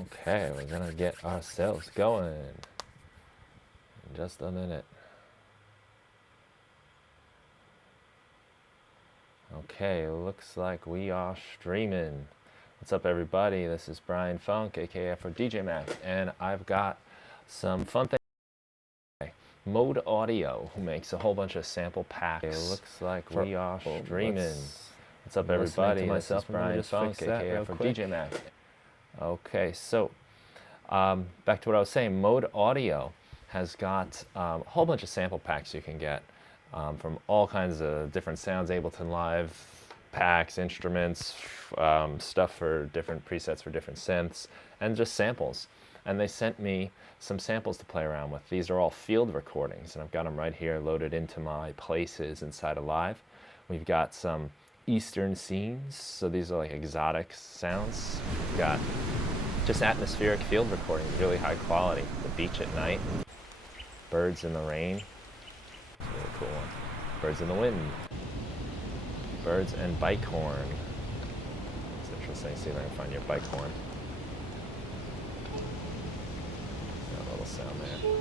Okay, we're gonna get ourselves going in just a minute. Okay, looks like we are streaming. What's up, everybody? This is Brian Funk, aka AfroDJMac, and I've got some fun things. Mode Audio, who makes a whole bunch of sample packs. It looks like we are streaming. What's up, everybody? This is Brian Funk, aka AfroDJMac. Okay, so back to what I was saying. Mode Audio has got a whole bunch of sample packs you can get from all kinds of different sounds, Ableton Live packs, instruments, stuff for different presets for different synths, and just samples. And they sent me some samples to play around with. These are all field recordings, and I've got them right here loaded into my places inside of Live. We've got some Eastern scenes, so these are like exotic sounds. We've got just atmospheric field recordings, really high quality. The beach at night, birds in the rain. It's a really cool one. Birds in the wind. Birds and bike horn. It's interesting. See if I can find your bike horn. A little sound there. All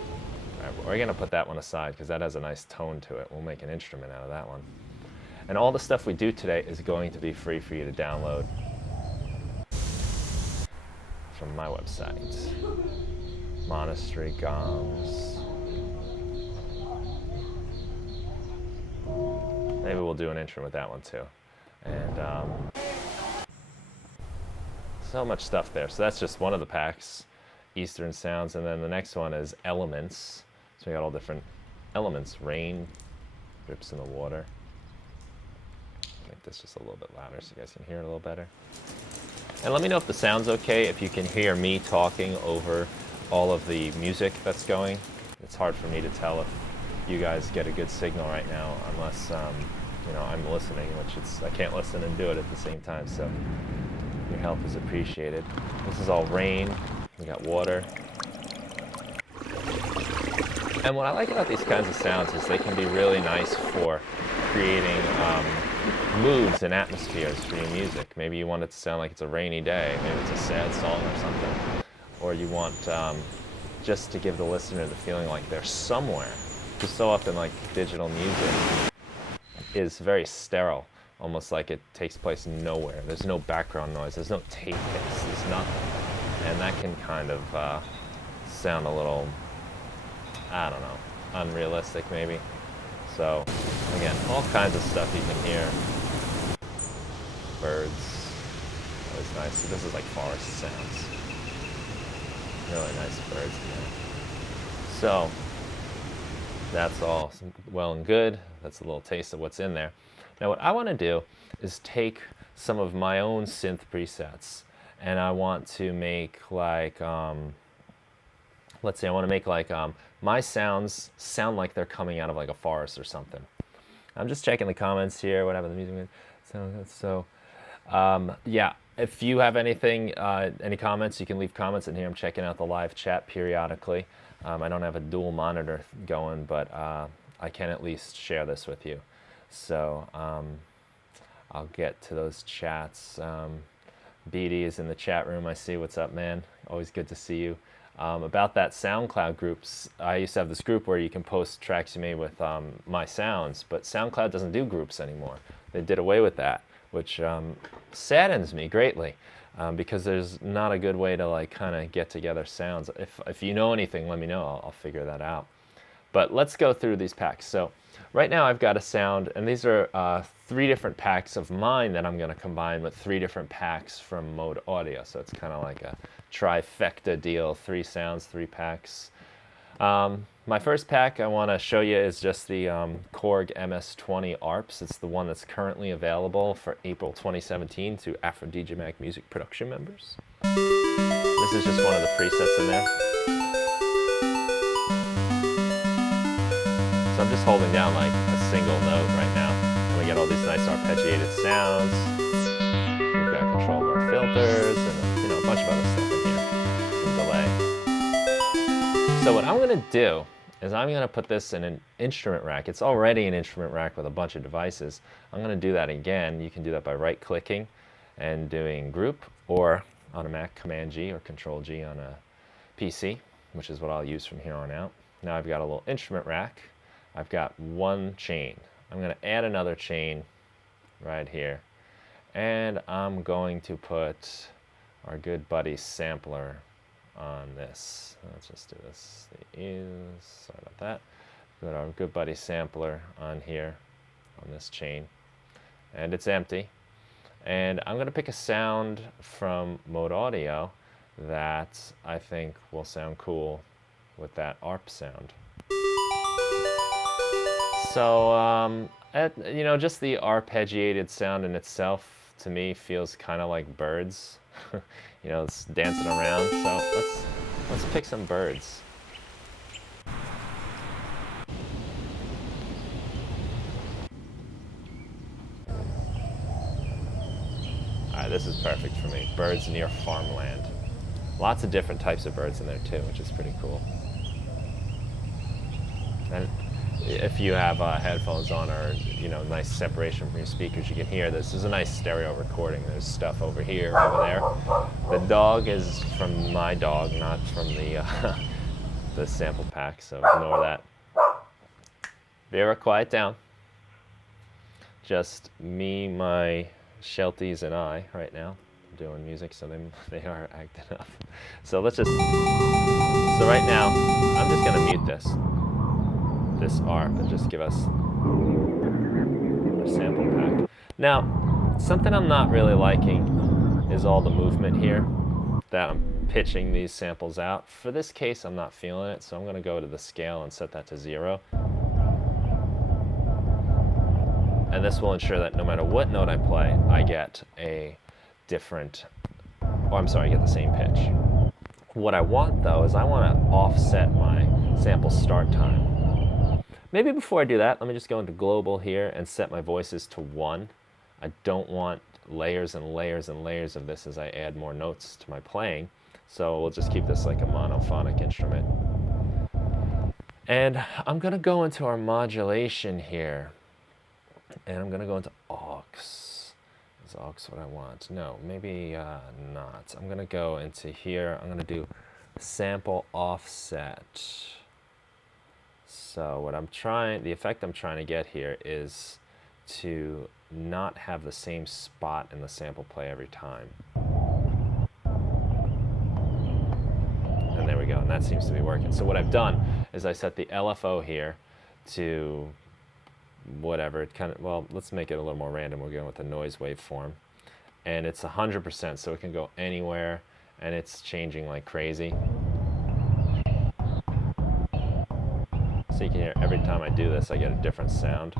right, we're gonna put that one aside because that has a nice tone to it. We'll make an instrument out of that one. And all the stuff we do today is going to be free for you to download from my website. Monastery gongs. Maybe we'll do an intro with that one too. And so much stuff there. So that's just one of the packs, Eastern sounds, and then the next one is elements. So we got all different elements. Rain, drips in the water. Make this just a little bit louder so you guys can hear it a little better. And let me know if the sound's okay, if you can hear me talking over all of the music that's going. It's hard for me to tell if you guys get a good signal right now, unless you know, I'm listening, which I can't listen and do it at the same time, so your help is appreciated. This is all rain, we got water. And what I like about these kinds of sounds is they can be really nice for creating moods and atmospheres for your music. Maybe you want it to sound like it's a rainy day, maybe it's a sad song or something. Or you want just to give the listener the feeling like they're somewhere. Because so often, like, digital music is very sterile, almost like it takes place nowhere. There's no background noise, there's no tape hits, there's nothing. And that can kind of sound a little, I don't know, unrealistic maybe. So, again, all kinds of stuff you can hear. Birds, always nice. So this is like forest sounds. Really nice birds here. So, that's all well and good. That's a little taste of what's in there. Now what I want to do is take some of my own synth presets, and I want to make like, let's say I want to make like my sounds sound like they're coming out of like a forest or something. I'm just checking the comments here, whatever the music is. So yeah, if you have anything, any comments, you can leave comments in here. I'm checking out the live chat periodically. I don't have a dual monitor going, but I can at least share this with you. So I'll get to those chats. BD is in the chat room. I see. What's up, man? Always good to see you. About that SoundCloud groups, I used to have this group where you can post tracks you made with my sounds, but SoundCloud doesn't do groups anymore. They did away with that, which saddens me greatly. Because there's not a good way to like kind of get together sounds. If you know anything, let me know. I'll figure that out. But let's go through these packs. So right now I've got a sound, and these are 3 different packs of mine that I'm going to combine with 3 different packs from Mode Audio. So it's kind of like a trifecta deal: 3 sounds, 3 packs. My first pack I want to show you is just the Korg MS-20 Arps. It's the one that's currently available for April 2017 to AfroDJMac music production members. This is just one of the presets in there. So I'm just holding down like a single note right now, and we get all these nice arpeggiated sounds. We've got control of our filters and, you know, a bunch of other stuff in here. Some delay. So what I'm going to do is I'm going to put this in an instrument rack. It's already an instrument rack with a bunch of devices. I'm going to do that again. You can do that by right-clicking and doing group, or on a Mac, Command G or Control G on a PC, which is what I'll use from here on out. Now I've got a little instrument rack. I've got one chain. I'm going to add another chain right here. And I'm going to put our good buddy sampler on this. Let's just do this. Sorry about that. Put our good buddy sampler on here, on this chain. And it's empty. And I'm going to pick a sound from Mode Audio that I think will sound cool with that Arp sound. So, you know, just the arpeggiated sound in itself to me feels kind of like birds. You know, it's dancing around. So let's pick some birds. Alright, this is perfect for me. Birds near farmland. Lots of different types of birds in there too, which is pretty cool. And if you have headphones on or, you know, nice separation from your speakers, you can hear this. This is a nice stereo recording. There's stuff over here, over there. The dog is from my dog, not from the the sample pack, so ignore that. Vera, quiet down. Just me, my Shelties, and I right now doing music, so they are acting up. So let's just, so right now, I'm just gonna mute this ARP and just give us a sample pack. Now, something I'm not really liking is all the movement here that I'm pitching these samples out. For this case, I'm not feeling it, so I'm gonna go to the scale and set that to 0. And this will ensure that no matter what note I play, I get a different, I get the same pitch. What I want though is I want to offset my sample start time. Maybe before I do that, let me just go into global here and set my voices to 1. I don't want layers and layers and layers of this as I add more notes to my playing. So we'll just keep this like a monophonic instrument. And I'm going to go into our modulation here. And I'm going to go into aux. Is aux what I want? No, maybe not. I'm going to go into here. I'm going to do sample offset. So what the effect I'm trying to get here is to not have the same spot in the sample play every time. And there we go, and that seems to be working. So what I've done is I set the LFO here to whatever, it kind of, well, let's make it a little more random. We're going with the noise waveform. And it's 100%, so it can go anywhere, and it's changing like crazy. So you can hear every time I do this, I get a different sound.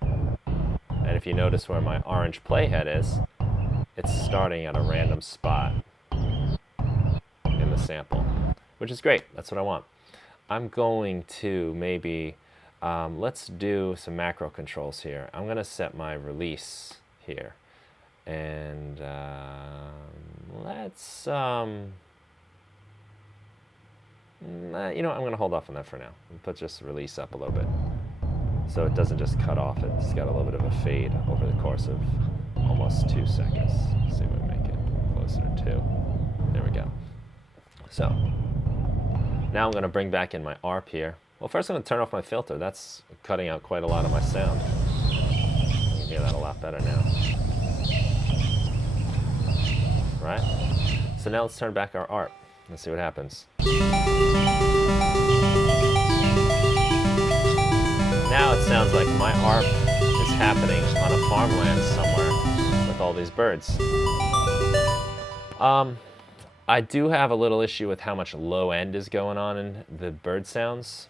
And if you notice where my orange playhead is, it's starting at a random spot in the sample, which is great. That's what I want. I'm going to maybe, let's do some macro controls here. I'm going to set my release here. And let's, you know, I'm going to hold off on that for now and put just release up a little bit so it doesn't just cut off. It's got a little bit of a fade over the course of almost 2 seconds. Let's see if we can make it closer to 2. There we go. So now I'm going to bring back in my ARP here. Well, first I'm going to turn off my filter. That's cutting out quite a lot of my sound. You can hear that a lot better now. Right? So now let's turn back our ARP. Let's see what happens. Now it sounds like my ARP is happening on a farmland somewhere with all these birds. I do have a little issue with how much low end is going on in the bird sounds.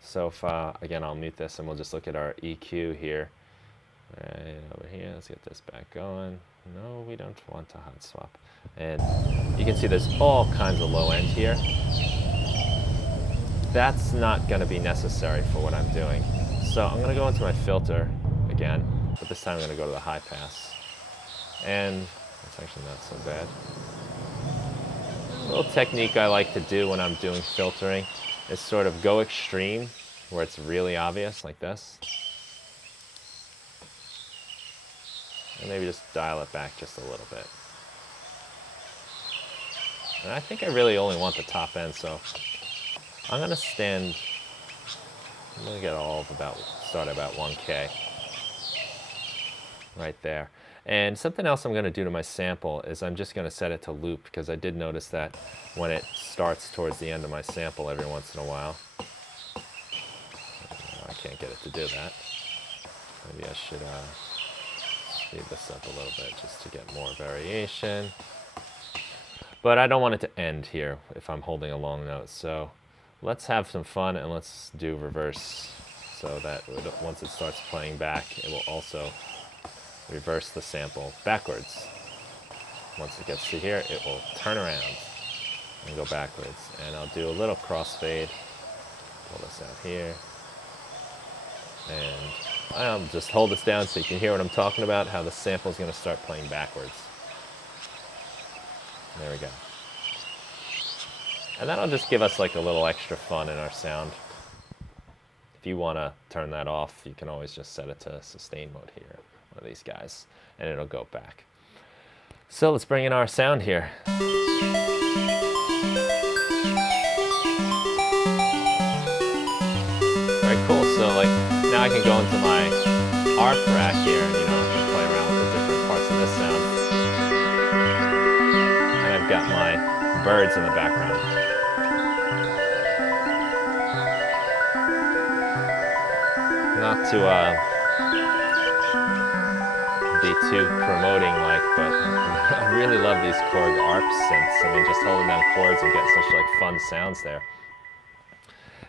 So if, again, I'll mute this and we'll just look at our EQ here. Right over here, let's get this back going. No, we don't want a hot swap. And you can see there's all kinds of low end here. That's not going to be necessary for what I'm doing. So I'm going to go into my filter again, but this time I'm going to go to the high pass. And it's actually not so bad. A little technique I like to do when I'm doing filtering is sort of go extreme, where it's really obvious, like this. And maybe just dial it back just a little bit. And I think I really only want the top end, so I'm going to get all of start about 1K. Right there. And something else I'm going to do to my sample is I'm just going to set it to loop, because I did notice that when it starts towards the end of my sample every once in a while. I can't get it to do that. Maybe I should speed this up a little bit just to get more variation. But I don't want it to end here if I'm holding a long note. So let's have some fun and let's do reverse, so that once it starts playing back, it will also reverse the sample backwards. Once it gets to here, it will turn around and go backwards. And I'll do a little crossfade. Pull this out here. And I'll just hold this down so you can hear what I'm talking about, how the sample is going to start playing backwards. There we go. And that'll just give us like a little extra fun in our sound. If you want to turn that off, you can always just set it to sustain mode here. One of these guys, and it'll go back. So let's bring in our sound here. Very cool. So like now I can go into my ARP rack here, and I can play around with the different parts of this sound. And I've got my birds in the background. Not to be too promoting like, but I really love these Korg Arps synths. I mean, just holding down chords and getting such like fun sounds there.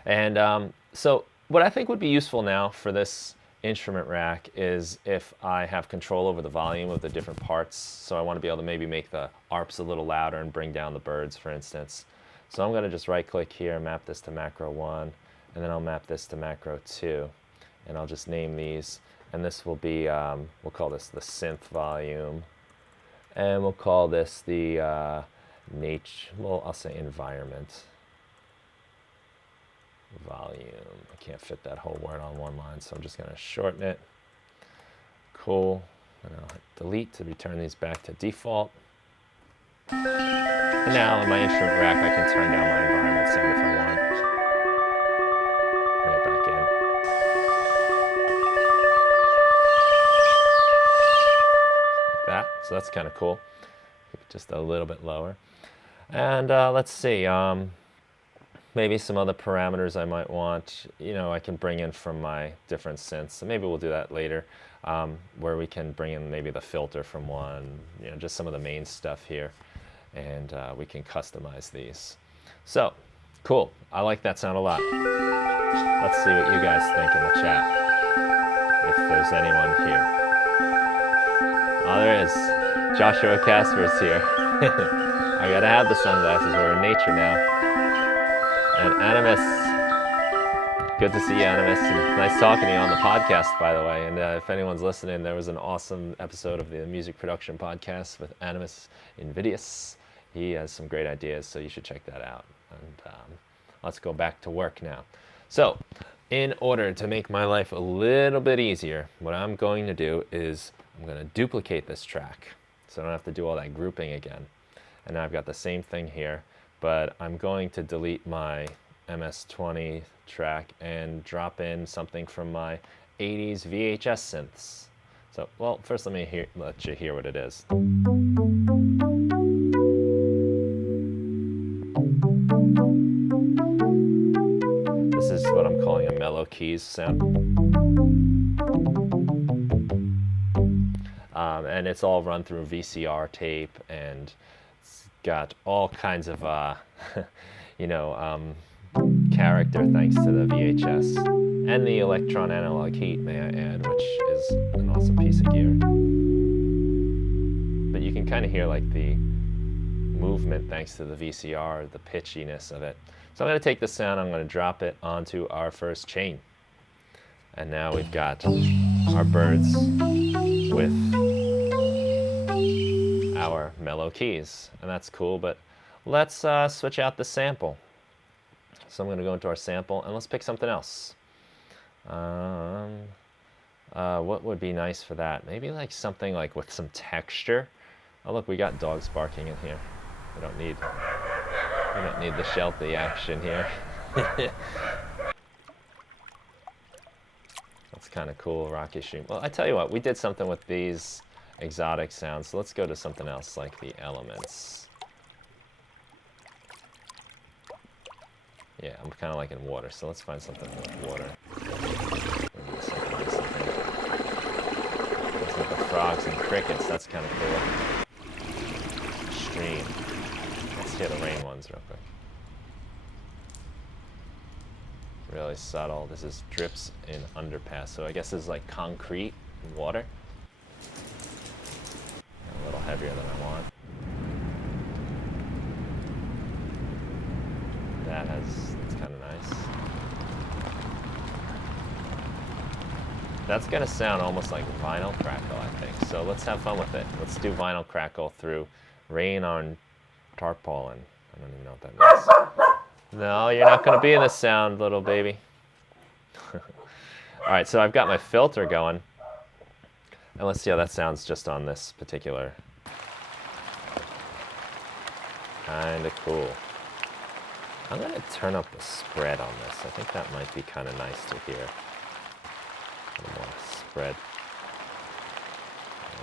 And so what I think would be useful now for this instrument rack is if I have control over the volume of the different parts. So I want to be able to maybe make the Arps a little louder and bring down the birds, for instance. So I'm going to just right click here, map this to macro 1, and then I'll map this to macro 2. And I'll just name these. And this will be, we'll call this the synth volume. And we'll call this the I'll say environment volume. I can't fit that whole word on one line, so I'm just going to shorten it. Cool. And I'll hit delete to return these back to default. And now in my instrument rack, I can turn down my environment sound if I want. Bring it back in. That. So that's kind of cool. Just a little bit lower. And let's see, maybe some other parameters I might want, I can bring in from my different synths. So maybe we'll do that later, where we can bring in maybe the filter from one, just some of the main stuff here. And we can customize these. So, cool. I like that sound a lot. Let's see what you guys think in the chat, if there's anyone here. Oh, there is. Joshua Casper is here. I gotta have the sunglasses. We're in nature now. And Animus. Good to see you, Animus. And nice talking to you on the podcast, by the way. And if anyone's listening, there was an awesome episode of the Music Production Podcast with Animus Invidious. He has some great ideas, so you should check that out. And let's go back to work now. So, in order to make my life a little bit easier, what I'm going to do is I'm going to duplicate this track, so I don't have to do all that grouping again. And now I've got the same thing here, but I'm going to delete my MS-20 track and drop in something from my 80s VHS synths. So, well, first let you hear what it is. This is what I'm calling a mellow keys sound. And it's all run through VCR tape, and it's got all kinds of, character thanks to the VHS. And the electron analog heat, may I add, which is an awesome piece of gear. But you can kind of hear like the movement thanks to the VCR, the pitchiness of it. So I'm going to take the sound, I'm going to drop it onto our first chain. And now we've got our birds with our mellow keys. And that's cool, but let's switch out the sample. So I'm going to go into our sample and let's pick something else. What would be nice for that? Maybe like something like with some texture. Oh look, we got dogs barking in here. We don't need We don't need the shelfie action here. That's kind of cool, rocky stream. Well, I tell you what, we did something with these exotic sounds, so let's go to something else like the elements. Yeah, I'm kind of liking water, so let's find something with water. Like the frogs and crickets, that's kind of cool. Stream. Let's hear the rain ones real quick. Really subtle. This is drips in underpass, so I guess this is like concrete and water. A little heavier than I want. That's kind of nice. That's gonna sound almost like vinyl crackle, I think. So let's have fun with it. Let's do vinyl crackle through rain on tarpaulin. I don't even know what that means. No, you're not gonna be in this sound, little baby. All right, so I've got my filter going. And let's see how that sounds just on this particular. Kinda cool. I'm gonna turn up the spread on this. I think that might be kind of nice to hear. A little more spread.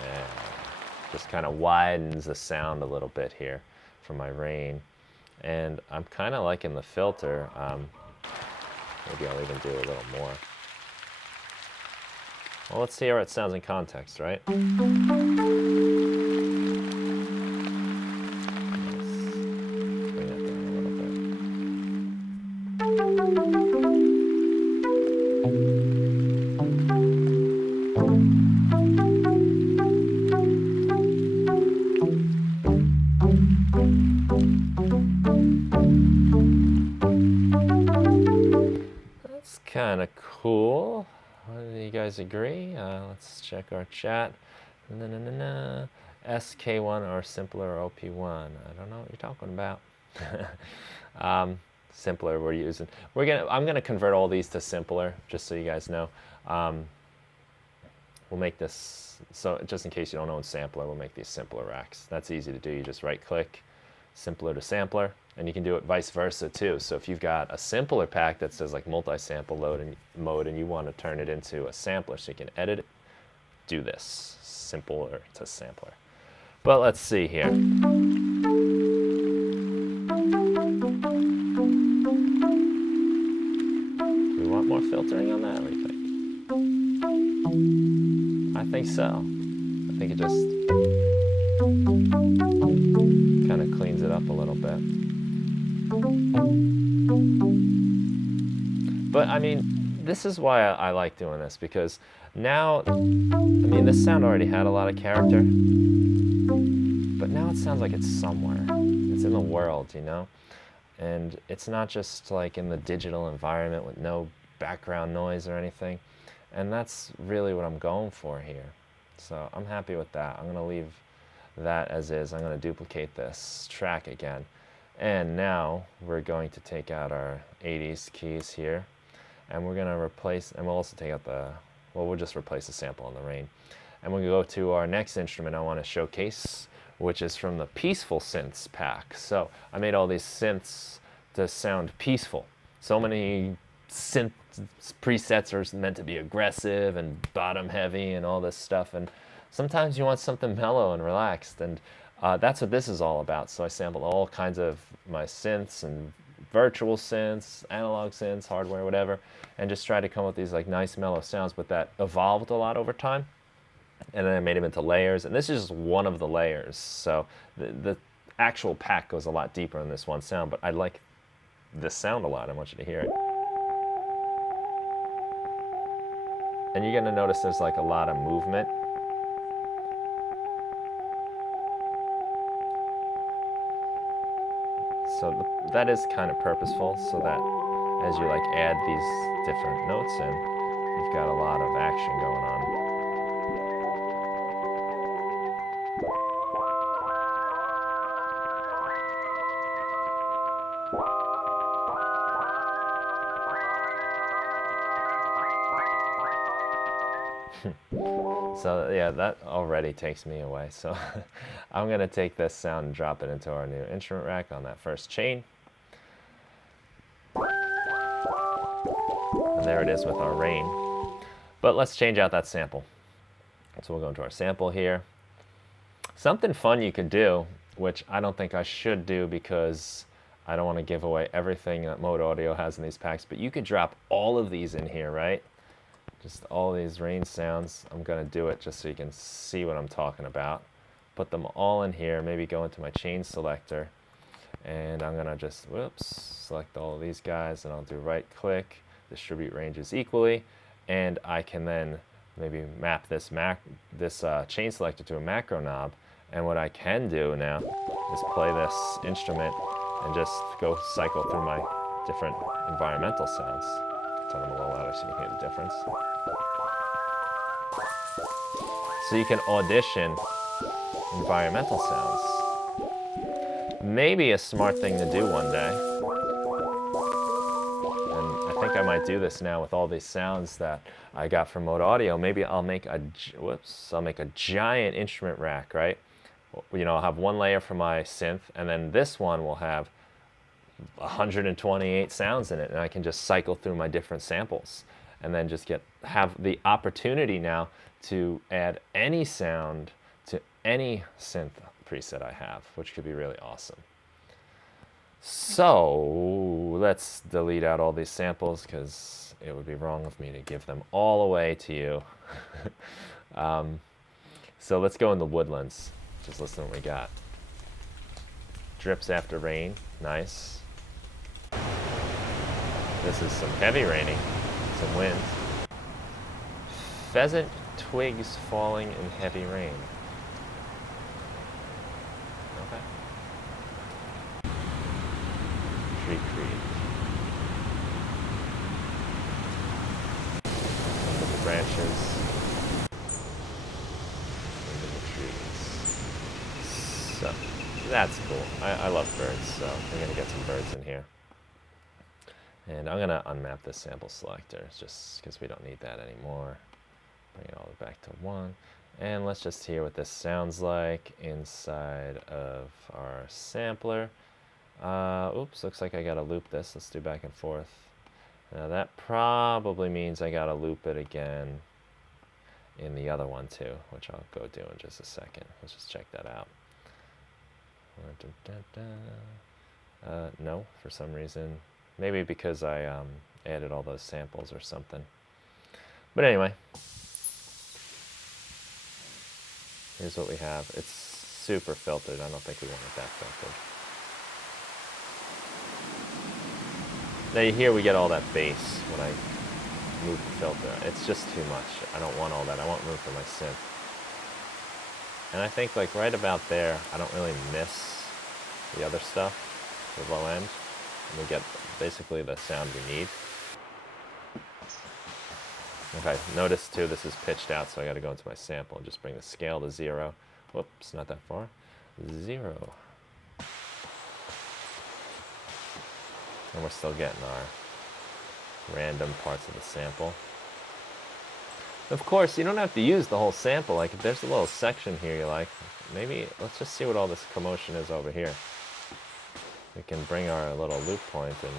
Yeah. Just kind of widens the sound a little bit here for my rain. And I'm kind of liking the filter. Maybe I'll even do a little more. Well, let's see how it sounds in context, right? Kind of cool. Do you guys agree? Let's check our chat. SK1 or simpler or OP1. I don't know what you're talking about. Simpler we're using. I'm gonna convert all these to simpler, just so you guys know. We'll make this, so just in case you don't own sampler, we'll make these simpler racks. That's easy to do. You just right click, simpler to sampler. And you can do it vice versa too. So if you've got a simpler pack that says like multi-sample mode and you want to turn it into a sampler so you can edit it, do this, simpler to sampler. But let's see here. We want more filtering on that, what do you think? I think so. I think it just kind of cleans it up a little bit. But I mean, this is why I like doing this, because now, I mean, this sound already had a lot of character, but now it sounds like it's somewhere. It's in the world, you know? And it's not just like in the digital environment with no background noise or anything. And that's really what I'm going for here. So I'm happy with that. I'm gonna leave that as is. I'm gonna duplicate this track again. And now we're going to take out our 80s keys here, and we're gonna replace, and we'll also take out we'll just replace the sample on the rain. And we'll go to our next instrument I wanna showcase, which is from the Peaceful Synths pack. So I made all these synths to sound peaceful. So many synth presets are meant to be aggressive and bottom heavy and all this stuff, and sometimes you want something mellow and relaxed, and that's what this is all about. So I sampled all kinds of my synths and virtual synths, analog synths, hardware, whatever, and just tried to come up with these like nice mellow sounds, but that evolved a lot over time. And then I made them into layers, and this is just one of the layers. So the actual pack goes a lot deeper in this one sound, but I like this sound a lot. I want you to hear it. And you're gonna notice there's like a lot of movement. So that is kind of purposeful, so that as you like add these different notes in, you've got a lot of action going on. So yeah, that already takes me away. So I'm gonna take this sound and drop it into our new instrument rack on that first chain. And there it is with our rain. But let's change out that sample. So we'll go into our sample here. Something fun you could do, which I don't think I should do because I don't want to give away everything that Mode Audio has in these packs, but you could drop all of these in here, right? Just all these rain sounds. I'm going to do it just so you can see what I'm talking about. Put them all in here, maybe go into my chain selector, and I'm going to just, select all of these guys, and I'll do right click, distribute ranges equally, and I can then maybe map this chain selector to a macro knob. And what I can do now is play this instrument and just go cycle through my different environmental sounds. Turn them a little louder so you can hear the difference. So you can audition environmental sounds. Maybe a smart thing to do one day. And I think I might do this now with all these sounds that I got from Mode Audio. Maybe I'll make a giant instrument rack, right? You know, I'll have one layer for my synth, and then this one will have 128 sounds in it, and I can just cycle through my different samples and then just have the opportunity now to add any sound to any synth preset I have, which could be really awesome. So let's delete out all these samples because it would be wrong of me to give them all away to you. So let's go into Woodlands. Just listen to what we got. Drips after rain, nice. This is some heavy raining, some wind. Pheasant twigs falling in heavy rain. Okay. Tree creek. Some of the branches. So that's cool. I love birds, so I'm going to get some birds in here. And I'm going to unmap this sample selector just because we don't need that anymore. Bring it all the way back to 1. And let's just hear what this sounds like inside of our sampler. Oops, looks like I got to loop this. Let's do back and forth. Now that probably means I got to loop it again in the other one too, which I'll go do in just a second. Let's just check that out. No, for some reason. Maybe because I added all those samples or something. But anyway, here's what we have. It's super filtered. I don't think we want it that filtered. Now you hear we get all that bass when I move the filter. It's just too much. I don't want all that. I want room for my synth. And I think like right about there, I don't really miss the other stuff, the low end. And we get basically the sound we need. Okay, notice too this is pitched out, so I got to go into my sample and just bring the scale to 0. Whoops, not that far. 0. And we're still getting our random parts of the sample. Of course, you don't have to use the whole sample. Like if there's a little section here you like, maybe let's just see what all this commotion is over here. We can bring our little loop point and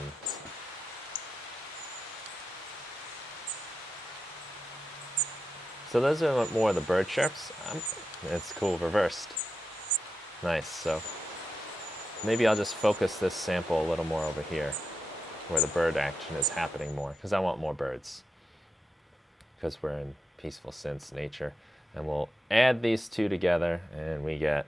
so those are more of the bird chirps. It's cool, reversed. Nice, so maybe I'll just focus this sample a little more over here where the bird action is happening more because I want more birds because we're in peaceful synths nature. And we'll add these two together and we get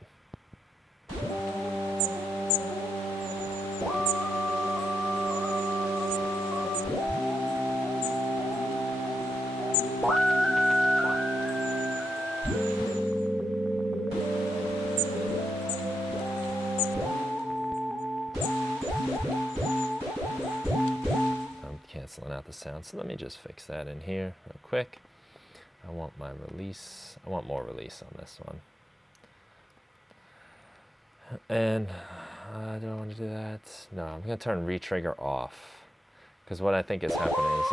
canceling out the sound, so let me just fix that in here real quick. I want my release, I want more release on this one. And do I want to do that? No, I'm going to turn retrigger off because what I think is happening is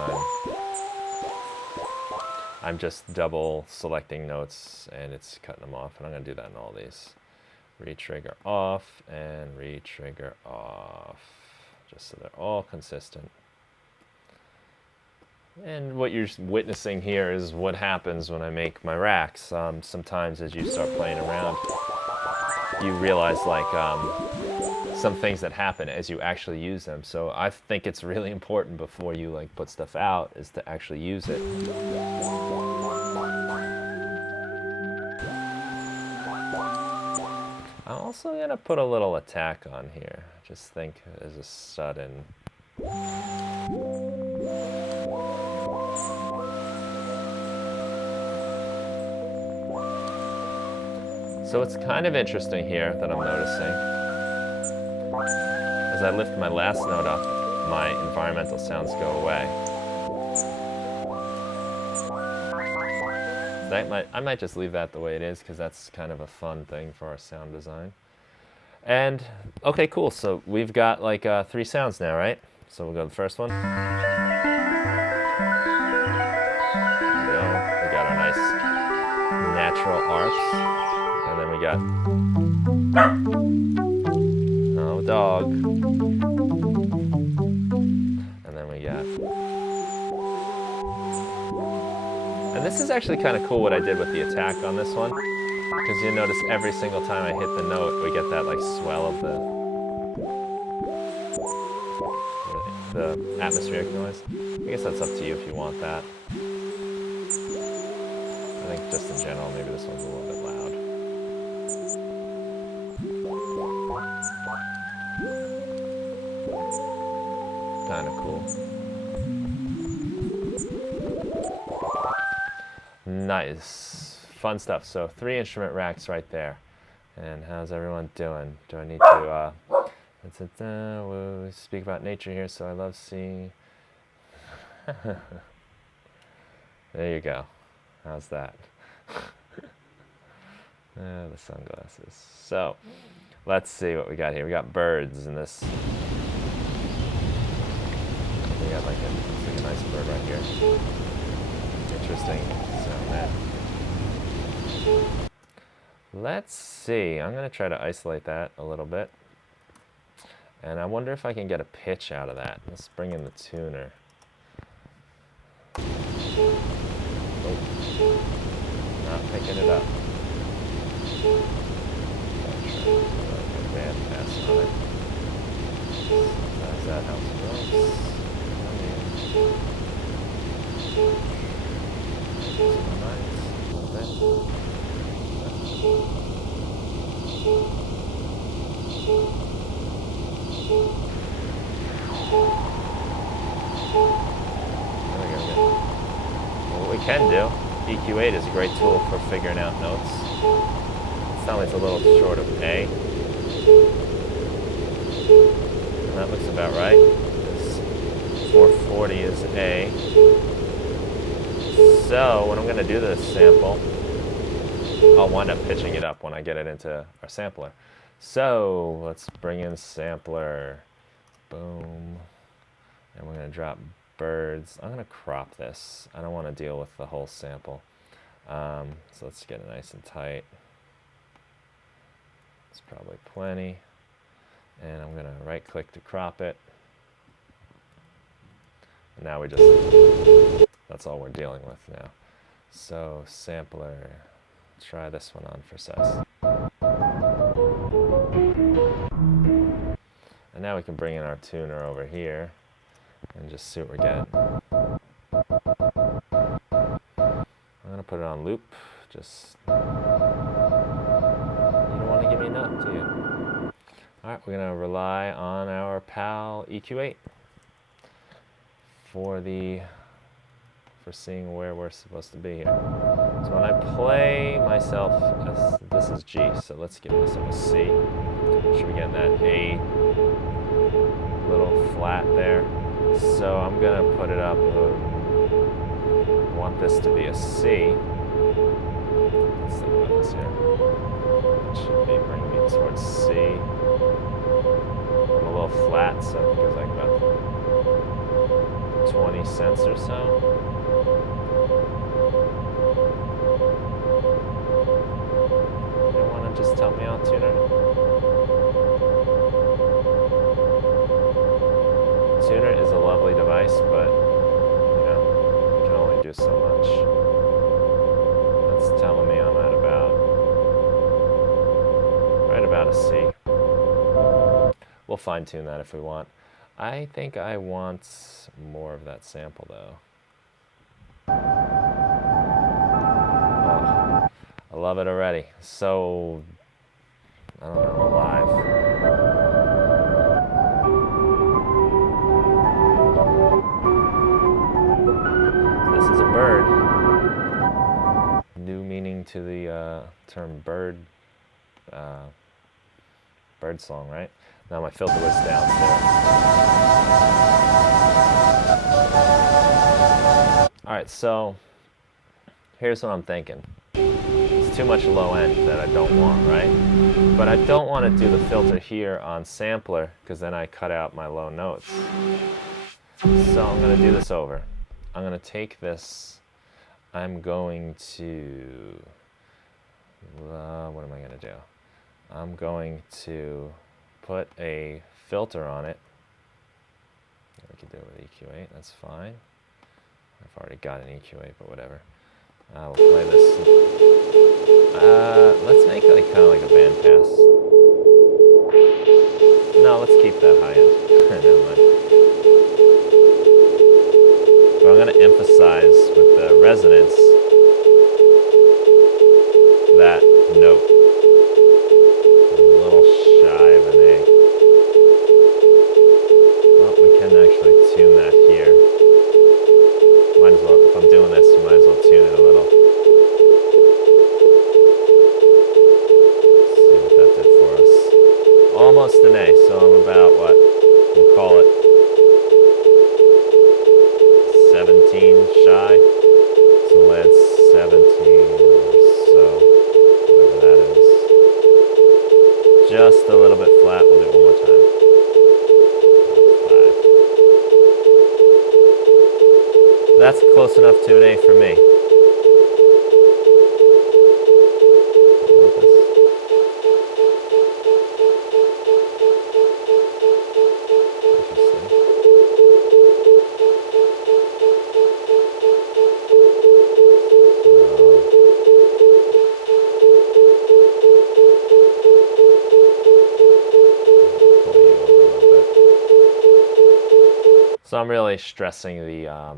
I'm just double selecting notes and it's cutting them off, and I'm going to do that in all these. Retrigger off and retrigger off, just so they're all consistent. And what you're witnessing here is what happens when I make my racks. Sometimes as you start playing around, you realize like some things that happen as you actually use them. So I think it's really important before you like put stuff out is to actually use it. I'm also gonna put a little attack on here. Just think as a sudden. So it's kind of interesting here that I'm noticing. As I lift my last note up, my environmental sounds go away. I might just leave that the way it is because that's kind of a fun thing for our sound design. And, okay, cool. So we've got like 3 sounds now, right? So we'll go to the first one. There we go. We got our nice natural arps. And then we got, oh, dog. And then we got, and this is actually kind of cool what I did with the attack on this one. Because you notice every single time I hit the note, we get that like swell of the atmospheric noise. I guess that's up to you if you want that. I think just in general, maybe this one's a little bit loud. Kind of cool. Nice. Fun stuff. So 3 instrument racks right there. And how's everyone doing? Do I need to we'll speak about nature here, so I love seeing. There you go. How's that? The sunglasses. So let's see what we got here. We got birds in this. We got like a nice bird right here. Interesting sound there. Let's see. I'm going to try to isolate that a little bit. And I wonder if I can get a pitch out of that. Let's bring in the tuner. Oh. Not picking it up. I'll try to do like a band pass on it. Sometimes that helps folks. What we can do, EQ8 is a great tool for figuring out notes. It sounds like it's a little short of A. And that looks about right. This 440 is A. So when I'm going to do this sample, I'll wind up pitching it up when I get it into our sampler. So let's bring in sampler. Boom. And we're going to drop birds. I'm going to crop this. I don't want to deal with the whole sample. So let's get it nice and tight. It's probably plenty. And I'm going to right click to crop it. And now we just, that's all we're dealing with now. So sampler, try this one on for size. And now we can bring in our tuner over here and just see what we're getting. I'm going to put it on loop. Just, you don't want to give me a note, do you? Alright, we're going to rely on our pal EQ8 for seeing where we're supposed to be here. So when I play myself, this is G, so let's give myself a C. Should be getting that A little flat there. So I'm going to put it up, I want this to be a C. Let's think about this here. It should be bringing me towards C. I'm a little flat, so I think it's like about 20 cents or so. You don't want to just tell me out, tuner? Tuner is a lovely device, but, you know, do so much. That's telling me I'm at about, right about a C. We'll fine tune that if we want. I think I want more of that sample though. Oh, I love it already. So, I don't know, alive. This is a bird. New meaning to the term bird. Bird song, right? Now my filter was down too. All right, so here's what I'm thinking. It's too much low end that I don't want, right? But I don't want to do the filter here on sampler because then I cut out my low notes. So I'm going to do this over. I'm going to take this. I'm going to, what am I going to do? I'm going to put a filter on it. We can do it with EQ8, that's fine. I've already got an EQ8, but whatever. We'll play this. Let's make it like, kind of like a bandpass. No, let's keep that high end. Never mind. But I'm going to emphasize with the resonance that note. A little shy of an A. Well, we can actually tune that here. Might as well, if I'm doing this, we might as well tune it a little. See what that did for us. Almost an A, so I'm about what? We'll call it 17 shy. So let's 17 or so, whatever that is. Just a little bit flat. We'll do it one more time. 5. That's close enough to an A for me. So I'm really stressing the,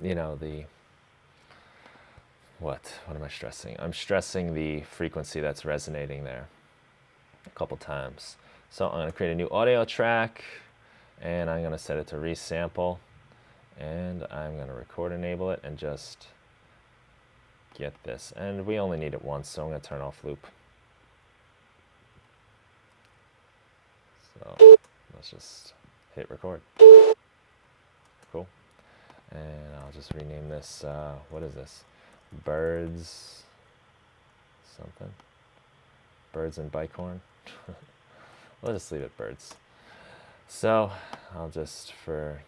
you know, the, what am I stressing? I'm stressing the frequency that's resonating there a couple times. So I'm going to create a new audio track, and I'm going to set it to resample, and I'm going to record enable it and just get this. And we only need it once, so I'm going to turn off loop. So let's just hit record. Cool. And I'll just rename this, what is this? Birds something. Birds and Bicorn. We'll just leave it birds. So I'll just, for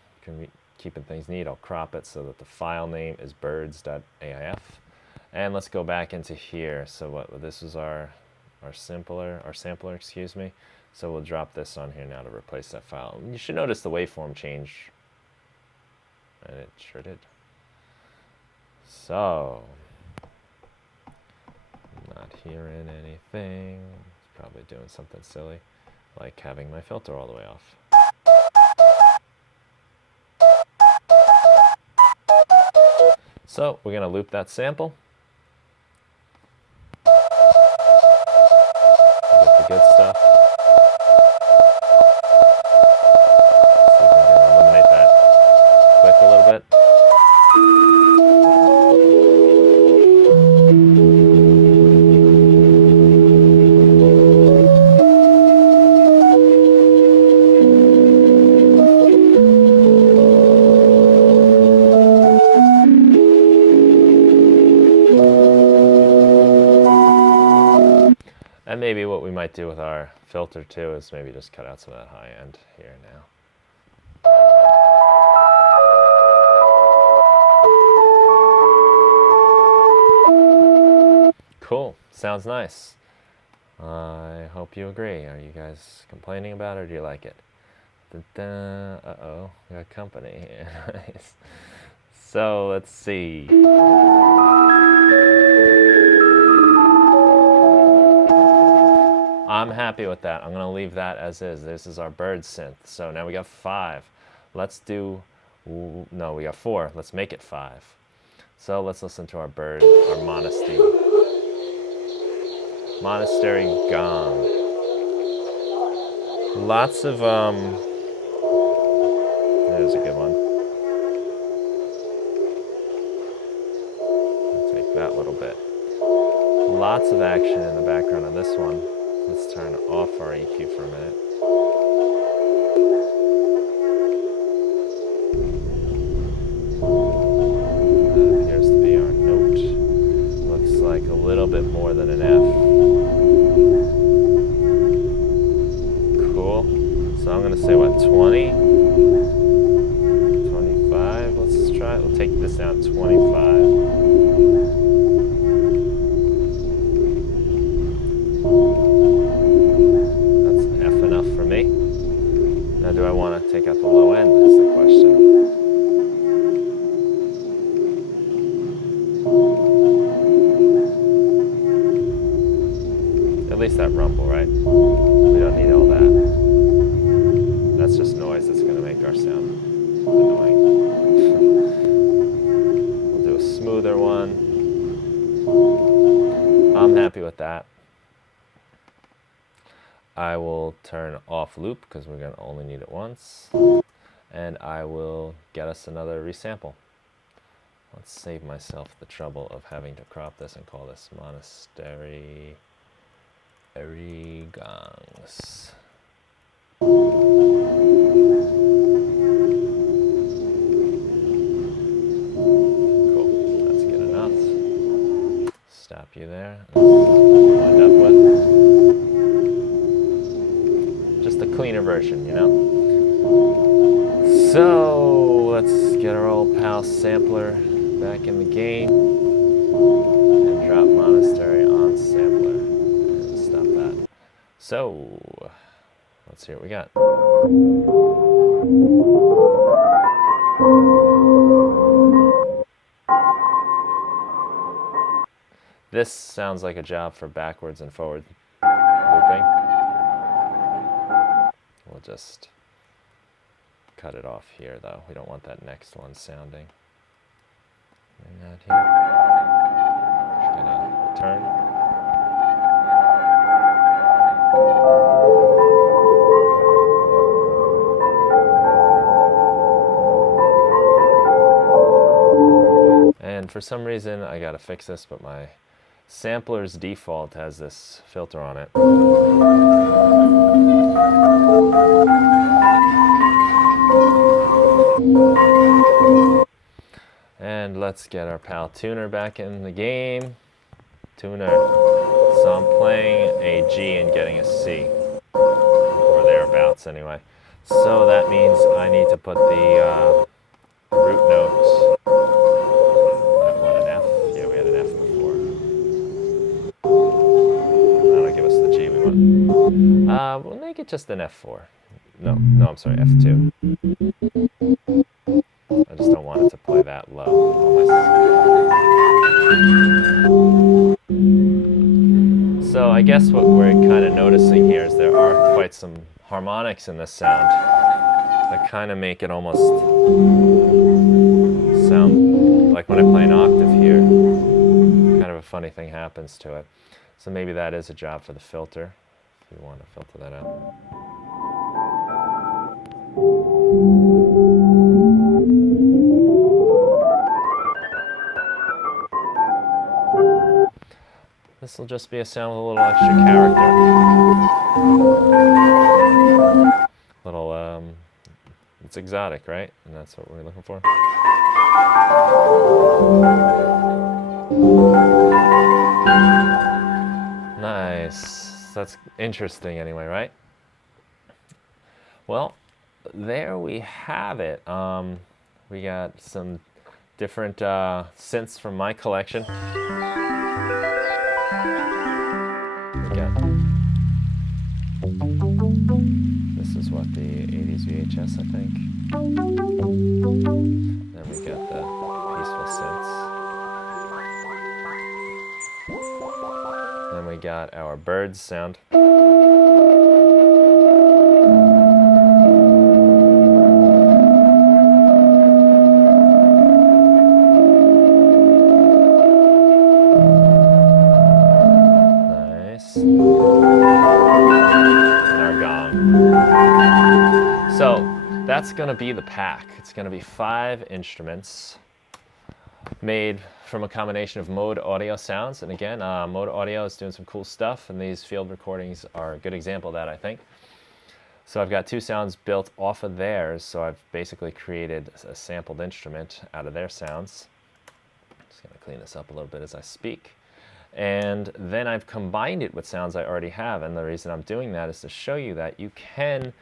keeping things neat, I'll crop it so that the file name is birds.aif. And let's go back into here. So what this is our sampler, excuse me. So we'll drop this on here now to replace that file. You should notice the waveform change. And it sure did. So, I'm not hearing anything. It's probably doing something silly, like having my filter all the way off. So, we're going to loop that sample. Get the good stuff. See if we can eliminate that click a little bit. And maybe what we might do with our filter too is maybe just cut out some of that high end here now. Cool, sounds nice. I hope you agree. Are you guys complaining about it, or do you like it? Uh-oh, we got company. Nice. So let's see. I'm happy with that. I'm gonna leave that as is. This is our bird synth. So now we got 5. Let's do, no, we got 4. Let's make it 5. So let's listen to our bird, our monastery gong. Lots of, there's a good one. I'll take that little bit. Lots of action in the background on this one. Let's turn off our EQ for a minute. That appears to be our note. Looks like a little bit more than an F. Cool. So I'm going to say, what, 20? 25? Let's try it. We'll take this down to 25. Now, do I want to take out the low end, is the question. At least that rumble, right? We don't need all that. That's just noise that's going to make our sound annoying. We'll do a smoother one. I'm happy with that. I will turn off loop because we're going to only need it once. And I will get us another resample. Let's save myself the trouble of having to crop this and call this monastery gongs. Cool, that's good enough. Stop you there. Wind up with just a cleaner version, you know? So let's get our old pal sampler back in the game and drop monastery on sampler and stop that. So let's see what we got. This sounds like a job for backwards and forward looping. We'll just cut it off here, though. We don't want that next one sounding. Bring that here. Just gonna return. And for some reason, I gotta fix this, but my sampler's default has this filter on it. And let's get our pal Tuner back in the game. Tuner. So I'm playing a G and getting a C. Or thereabouts, anyway. So that means I need to put the root note. What, an F? Yeah, we had an F before. That'll give us the G we want. We'll make it just an F4. No, I'm sorry, F2. I just don't want it to play that low. So I guess what we're kind of noticing here is there are quite some harmonics in this sound that kind of make it almost sound like when I play an octave here, kind of a funny thing happens to it. So maybe that is a job for the filter, if you want to filter that out. This will just be a sound with a little extra character. Little, it's exotic, right? And that's what we're looking for. Nice. That's interesting anyway, right? Well, there we have it. We got some different synths from my collection. This is the 80s VHS, I think. Then we got the Then we got our birds sound. Nice. And our gong. So that's going to be the pack. It's going to be 5 instruments made from a combination of Mode Audio sounds. And again, Mode Audio is doing some cool stuff, and these field recordings are a good example of that, I think. So I've got 2 sounds built off of theirs, so I've basically created a sampled instrument out of their sounds. Just going to clean this up a little bit as I speak. And then I've combined it with sounds I already have, and the reason I'm doing that is to show you that you can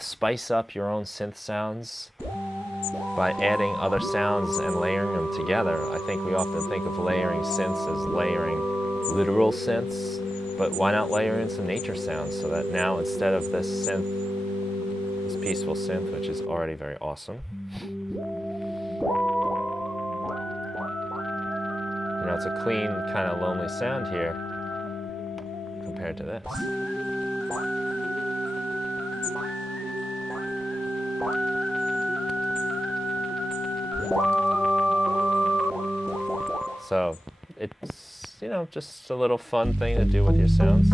spice up your own synth sounds by adding other sounds and layering them together. I think we often think of layering synths as layering literal synths, but why not layer in some nature sounds so that now instead of this synth, this peaceful synth, which is already very awesome, you know, it's a clean, kind of lonely sound here compared to this. So it's, you know, just a little fun thing to do with your sounds.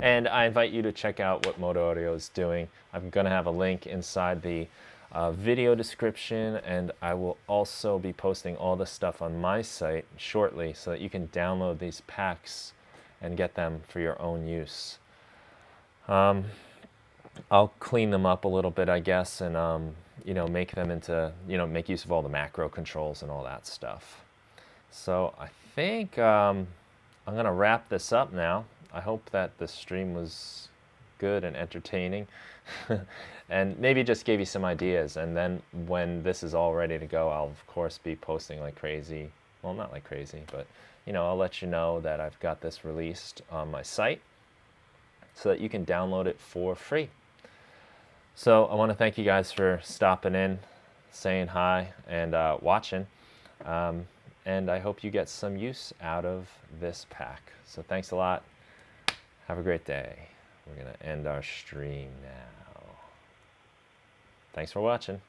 And I invite you to check out what Mode Audio is doing. I'm going to have a link inside the video description, and I will also be posting all this stuff on my site shortly so that you can download these packs and get them for your own use. I'll clean them up a little bit, I guess, and you know, make them into, you know, make use of all the macro controls and all that stuff. So I think I'm going to wrap this up now. I hope that the stream was good and entertaining and maybe just gave you some ideas. And then when this is all ready to go, I'll of course be posting like crazy. Well, not like crazy, but you know, I'll let you know that I've got this released on my site so that you can download it for free. So I want to thank you guys for stopping in, saying hi, and watching. And I hope you get some use out of this pack. So thanks a lot. Have a great day. We're going to end our stream now. Thanks for watching.